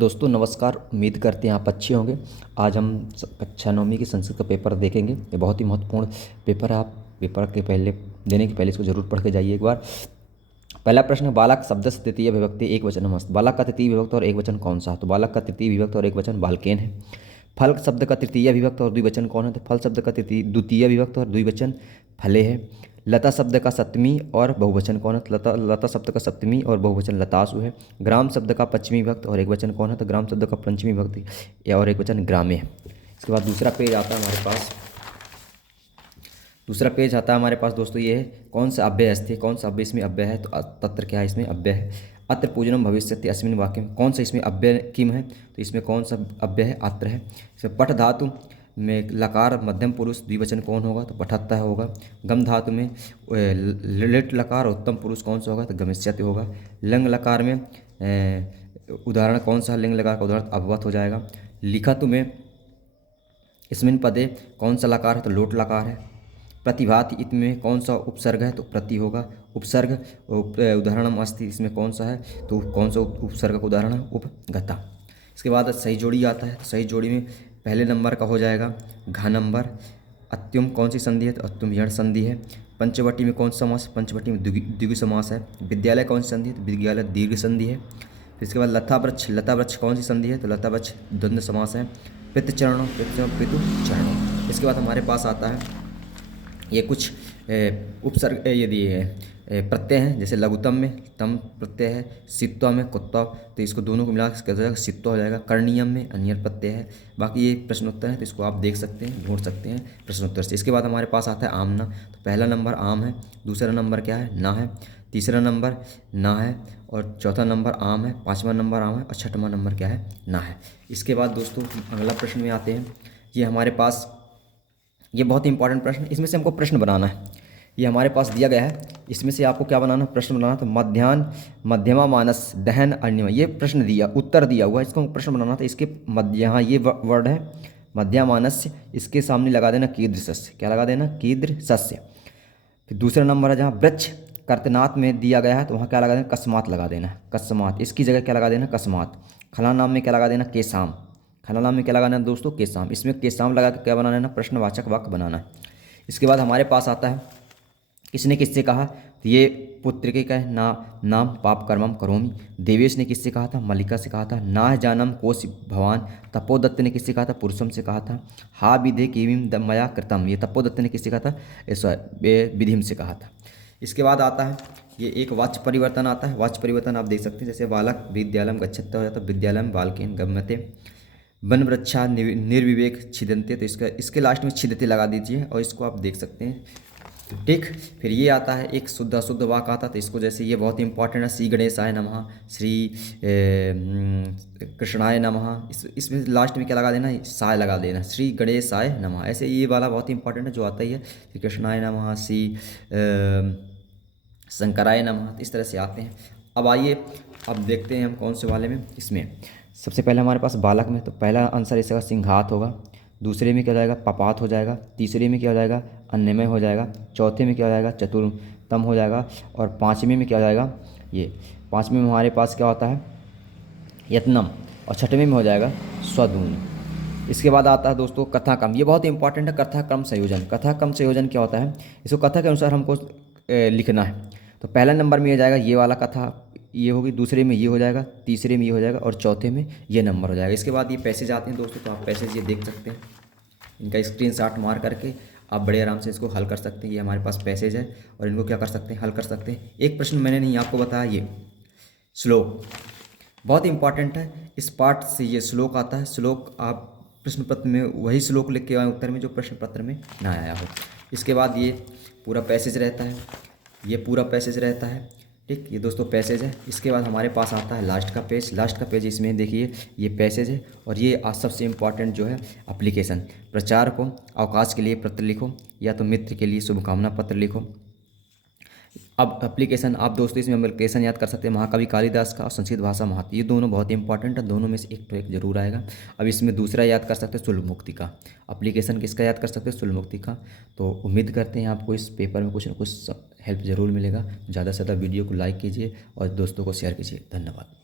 दोस्तों नमस्कार। उम्मीद करते हैं आप अच्छे होंगे। आज हम कक्षा 9वीं की संस्कृत का पेपर देखेंगे। ये बहुत ही महत्वपूर्ण पेपर है। आप पेपर के पहले देने के पहले इसको जरूर पढ़ के जाइए एक बार। पहला प्रश्न है, बालक शब्द से तृतीय विभक्ति एक वचन मस्त। बालक का तृतीय विभक्त और एक वचन कौन सा? तो बालक का तृतीय विभक्त और एक वचन बालकेन है। फल शब्द का तृतीय विभक्त और द्विवचन कौन है? तो फल शब्द का द्वितीय विभक्त और द्विवचन फले है। लता शब्द का सप्तमी और बहुवचन कौन है? तो लता शब्द का सप्तमी और बहुवचन लतासु है। ग्राम शब्द का पंचमी विभक्त और एक वचन कौन है? तो ग्राम शब्द का पंचमी विभक्ति और एक वचन ग्राम्य है। इसके बाद दूसरा पेज आता है हमारे पास। दूसरा पेज आता है हमारे पास दोस्तों, ये है कौन सा अव्यय अस्ति, कौन सा अव्यय इसमें अव्यय है? तो तत्र क्या है? इसमें अव्यय है। अत्र पूजनम भविष्यति अस्मिन् वाक्य में कौन सा इसमें अव्यय किम है? तो इसमें कौन सा अव्यय है? अत्र है। इसमें पठ धातु में लकार मध्यम पुरुष द्विवचन कौन होगा? तो पठत्तः होगा। गम धातु में लिट लकार उत्तम पुरुष कौन सा होगा? तो गमिष्यति होगा। लिंग लकार में उदाहरण कौन सा? लिंग लकार का उदाहरण अभवत हो जाएगा। लिखत में इसमिन पदे कौन सा लकार है? तो लोट लकार है। प्रतिभाति इत में कौन सा उपसर्ग है? तो प्रति होगा। उपसर्ग उदाहरणम अस्ति, इसमें कौन सा है? तो कौन सा उपसर्ग का उदाहरण है? उपगता। इसके बाद सही जोड़ी आता है। तो सही जोड़ी में पहले नंबर का हो जाएगा घ नंबर। अत्युम कौन सी संधि है? तो अत्युम यण संधि है। पंचवटी में कौन सा समास? पंचवटी में द्विगु समास है। विद्यालय कौन सी संधि है? तो विद्यालय दीर्घ संधि है। फिर इसके बाद लता वृक्ष, लता वृक्ष कौन सी संधि है? तो लता वृक्ष द्वंद्व समास है। पितृ चरणों, पितु चरणों। इसके बाद हमारे पास आता है ये कुछ उपसर्ग यदि प्रत्यय हैं, जैसे लघुतम में तम प्रत्यय है, सित्वा में कुत्ता, तो इसको दोनों को मिला कर जाएगा सित्वा हो जाएगा। कर्णीयम में अन्यर प्रत्यय है। बाकी ये प्रश्नोत्तर है, तो इसको आप देख सकते हैं, ढूंढ सकते हैं प्रश्नोत्तर से। इसके बाद हमारे पास आता है आमना। तो पहला नंबर आम है, दूसरा नंबर क्या है? ना है, तीसरा नंबर ना है, और चौथा नंबर आम है, पाँचवा नंबर आम है, और छठवां नंबर क्या है? ना है। इसके बाद दोस्तों अगला प्रश्न में आते हैं। ये हमारे पास ये बहुत ही इंपॉर्टेंट प्रश्न, इसमें से हमको प्रश्न बनाना है। ये हमारे पास दिया गया है, इसमें से आपको क्या बनाना? प्रश्न बनाना। तो मध्याह्न, मध्यमा मानस, दहन, अनिमा, ये प्रश्न दिया, उत्तर दिया हुआ है, इसको प्रश्न बनाना था। इसके यहाँ ये वर्ड है मध्या मानस्य, इसके सामने लगा देना कीदृशस्य। क्या लगा देना? कीदृशस्य। फिर दूसरा नंबर है जहाँ वृक्ष कर्तनाथ में दिया गया है, तो वहाँ क्या लगा देना? कस्मात लगा देना, कस्मात। इसकी जगह क्या लगा देना? कस्मात। खला नाम में क्या लगा देना? केसाम। खला नाम में क्या लगाना है दोस्तों? केसाम। इसमें केसाम लगा के क्या बनाना है ना? प्रश्नवाचक वाक्य बनाना है। इसके बाद हमारे पास आता है किसने किससे कहा? तो ये पुत्र के कहे नाम पाप कर्मम करोमि। देवेश ने किससे कहा था? मल्लिका से कहा था। ना जानम कोश भवान। तपोदत्त ने किससे कहा था? पुरुषम से कहा था। हा विधे किम मया कृतम, ये तपोदत्त ने किससे कहा था? विधिम से कहा था। इसके बाद आता है ये एक वाच्य परिवर्तन आता है। वाच्य परिवर्तन आप देख सकते हैं, जैसे बालक विद्यालयम गच्छति हो जाता है विद्यालयम बालकेन गम्यते। वन वृक्षा निर्विवेक छिदन्ते, तो इसके लास्ट में छिदते लगा दीजिए, और इसको आप देख सकते हैं, ठीक। फिर ये आता है एक शुद्ध अशुद्ध वाक्य आता है, तो इसको जैसे ये बहुत इंपॉर्टेंट है, श्री गणेशाय नमः, श्री कृष्णाय नमः, इसमें लास्ट में क्या लगा देना? साय लगा देना, श्री गणेशाय नमः। ऐसे ये वाला बहुत इंपॉर्टेंट है जो आता ही है, श्री कृष्णाय नमः, श्री शंकराय नमः, इस तरह से आते हैं। अब आइए अब देखते हैं हम कौन से वाले में। इसमें सबसे पहले हमारे पास बालक में, तो पहला आंसर इसका सिंघात होगा। दूसरे में क्या हो जाएगा? पपात हो जाएगा। तीसरे में क्या हो जाएगा? अन्यमय हो जाएगा। चौथे में क्या हो जाएगा? चतुर्थम हो जाएगा। और पाँचवें में क्या हो जाएगा? ये पाँचवें में हमारे पास क्या होता है? यत्नम। और छठवें में हो जाएगा स्वधून। इसके बाद आता है दोस्तों कथा क्रम। ये बहुत इंपॉर्टेंट है, कथा क्रम संयोजन। कथा क्रम संयोजन क्या होता है? इसको कथा के अनुसार हमको लिखना है। तो पहला नंबर में ये जाएगा ये वाला कथा, ये होगी। दूसरे में ये हो जाएगा, तीसरे में ये हो जाएगा, और चौथे में ये नंबर हो जाएगा। इसके बाद ये पैसेज आते हैं दोस्तों, तो आप पैसेज ये देख सकते हैं, इनका स्क्रीनशॉट मार करके आप बड़े आराम से इसको हल कर सकते हैं। ये हमारे पास पैसेज है, और इनको क्या कर सकते हैं? हल कर सकते हैं। एक प्रश्न मैंने नहीं आपको बताया, ये श्लोक बहुत इंपॉर्टेंट है। इस पार्ट से ये श्लोक आता है। श्लोक आप प्रश्न पत्र में वही श्लोक लिख के आए उत्तर में जो प्रश्न पत्र में ना आया हो। इसके बाद ये पूरा पैसेज रहता है, ये पूरा पैसेज रहता है, ठीक। ये दोस्तों पैसेज है। इसके बाद हमारे पास आता है लास्ट का पेज। लास्ट का पेज इसमें देखिए ये पैसेज है, और ये आज सबसे इम्पॉर्टेंट जो है एप्लीकेशन। प्रचार को अवकाश के लिए पत्र लिखो, या तो मित्र के लिए शुभकामना पत्र लिखो। अब एप्लीकेशन आप दोस्तों इसमें एप्लीकेशन याद कर सकते हैं महाकवि कालिदास का और संस्कृत भाषा महत्व, ये दोनों बहुत इंपॉर्टेंट है। दोनों में से एक तो एक जरूर आएगा। अब इसमें दूसरा याद कर सकते हैं सुलभ मुक्ति का। एप्लीकेशन किसका याद कर सकते हैं? सुलभ मुक्ति का। तो उम्मीद करते हैं आपको इस पेपर में कुछ ना कुछ हेल्प ज़रूर मिलेगा। ज़्यादा से ज़्यादा वीडियो को लाइक कीजिए और दोस्तों को शेयर कीजिए। धन्यवाद।